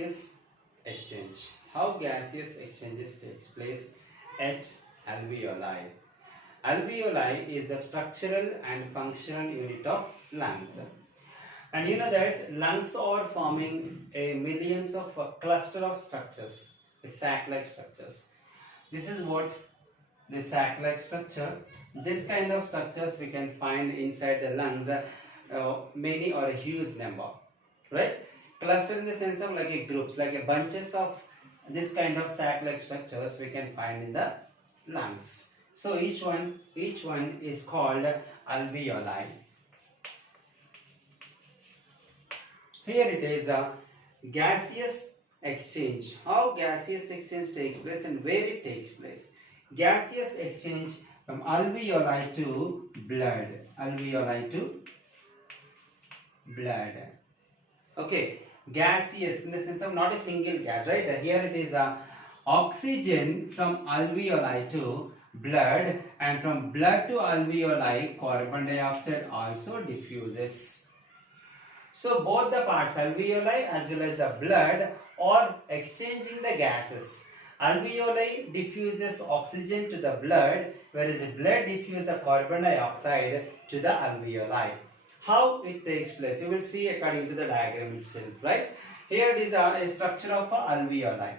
gaseous exchange. How gaseous exchanges takes place at alveoli. Alveoli is the structural and functional unit of lungs. And you know that lungs are forming a millions of cluster of structures, sac-like structures. This is what the sac-like structure. This kind of structures we can find inside the lungs, many or a huge number, right? Cluster in the sense of like a groups, like a bunches of this kind of sac-like structures we can find in the lungs. So each one is called alveoli. Here it is a gaseous exchange. How gaseous exchange takes place and where it takes place. Gaseous exchange from alveoli to blood. Alveoli to blood. Okay, gaseous in the sense of not a single gas, right? Here it is a oxygen from alveoli to blood, and from blood to alveoli carbon dioxide also diffuses. So both the parts, alveoli as well as the blood, are exchanging the gases. Alveoli diffuses oxygen to the blood, whereas blood diffuses the carbon dioxide to the alveoli. How it takes place? You will see according to the diagram itself, right? Here it is a structure of alveoli.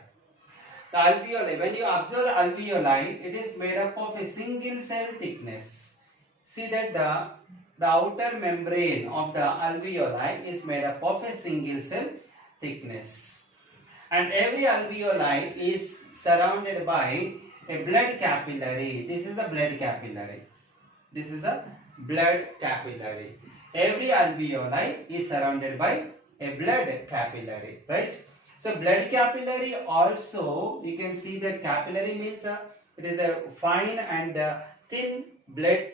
The alveoli, when you observe the alveoli, it is made up of a single cell thickness. See that the outer membrane of the alveoli is made up of a single cell thickness. And every alveoli is surrounded by a blood capillary. This is a blood capillary. This is a blood capillary. Every alveoli is surrounded by a blood capillary, right? So blood capillary also, you can see that capillary means it is a fine and thin blood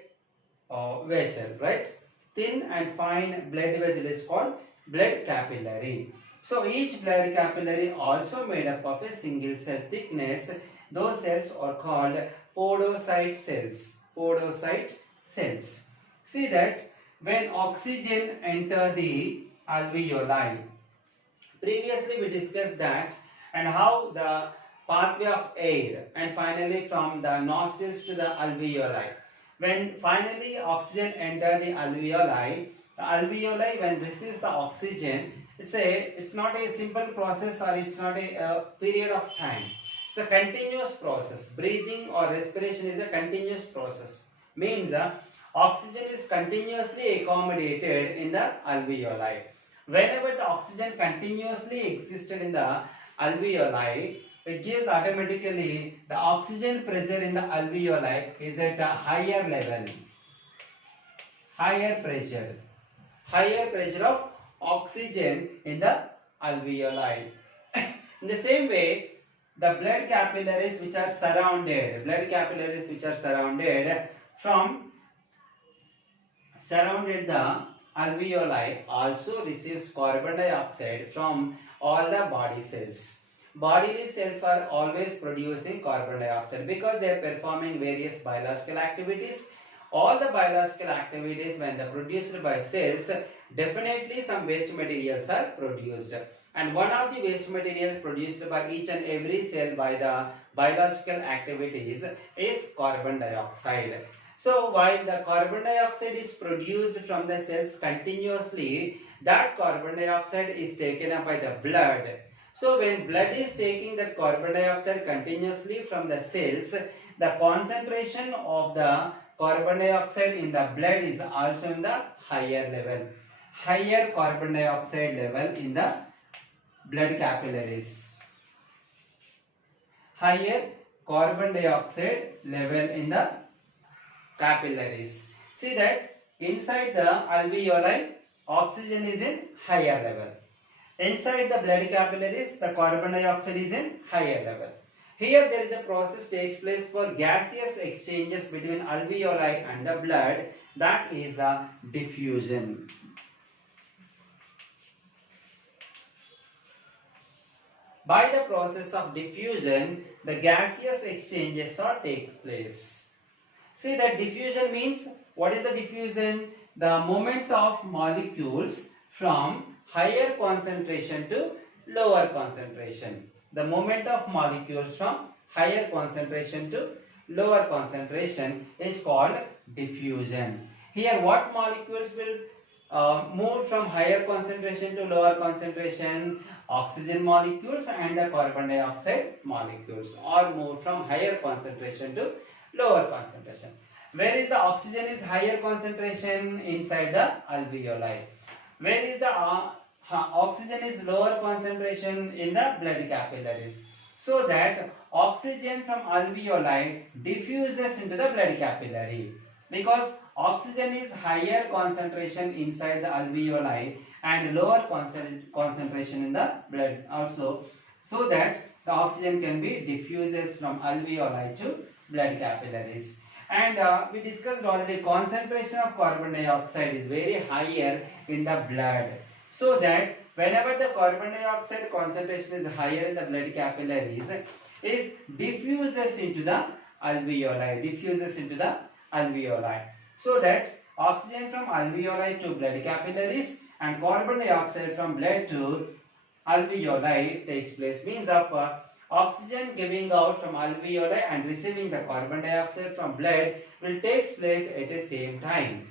vessel, right? Thin and fine blood vessel is called blood capillary. So each blood capillary also made up of a single cell thickness. Those cells are called podocyte cells. Podocyte cells. See that when oxygen enter the alveoli, previously we discussed that and how the pathway of air and finally from the nostrils to the alveoli. When finally oxygen enter the alveoli when receives the oxygen, it's not a simple process or it's not a period of time. It's a continuous process. Breathing or respiration is a continuous process. Means oxygen is continuously accommodated in the alveoli. Whenever the oxygen continuously existed in the alveoli, it gives automatically the oxygen pressure in the alveoli is at a higher level. Higher pressure of oxygen in the alveoli. In the same way, the blood capillaries which are surrounded the alveoli also receives carbon dioxide from all the body cells. Bodily cells are always producing carbon dioxide because they are performing various biological activities. All the biological activities, when they are produced by cells, definitely some waste materials are produced. And one of the waste materials produced by each and every cell by the biological activities is carbon dioxide. So while the carbon dioxide is produced from the cells continuously, that carbon dioxide is taken up by the blood. So when blood is taking that carbon dioxide continuously from the cells, the concentration of the carbon dioxide in the blood is also in the higher level. Higher carbon dioxide level in the blood capillaries. Higher carbon dioxide level in the capillaries. See that inside the alveoli, oxygen is in higher level. Inside the blood capillaries, the carbon dioxide is in higher level. Here there is a process takes place for gaseous exchanges between alveoli and the blood, that is a diffusion. By the process of diffusion, the gaseous exchanges takes place. See that diffusion means, what is the diffusion? The movement of molecules from higher concentration to lower concentration. The movement of molecules from higher concentration to lower concentration is called diffusion. Here what molecules will move from higher concentration to lower concentration? Oxygen molecules and the carbon dioxide molecules are moved from higher concentration to lower concentration. Where is the oxygen is higher concentration? Inside the alveoli. Where is the oxygen is lower concentration? In the blood capillaries. So that oxygen from alveoli diffuses into the blood capillary, because oxygen is higher concentration inside the alveoli and lower concentration in the blood also, so that the oxygen can be diffuses from alveoli to blood capillaries. And we discussed already, concentration of carbon dioxide is very higher in the blood, so that whenever the carbon dioxide concentration is higher in the blood capillaries, is diffuses into the alveoli, so that oxygen from alveoli to blood capillaries and carbon dioxide from blood to alveoli takes place. Means of oxygen giving out from alveoli and receiving the carbon dioxide from blood will takes place at the same time.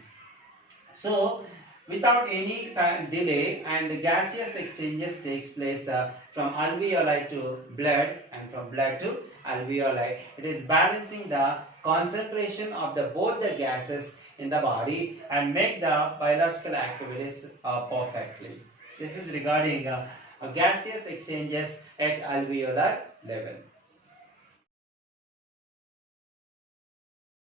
So without any delay, and gaseous exchanges takes place from alveoli to blood and from blood to alveoli. It is balancing the concentration of the both the gases in the body and make the biological activities perfectly. This is regarding gaseous exchanges at alveolar level.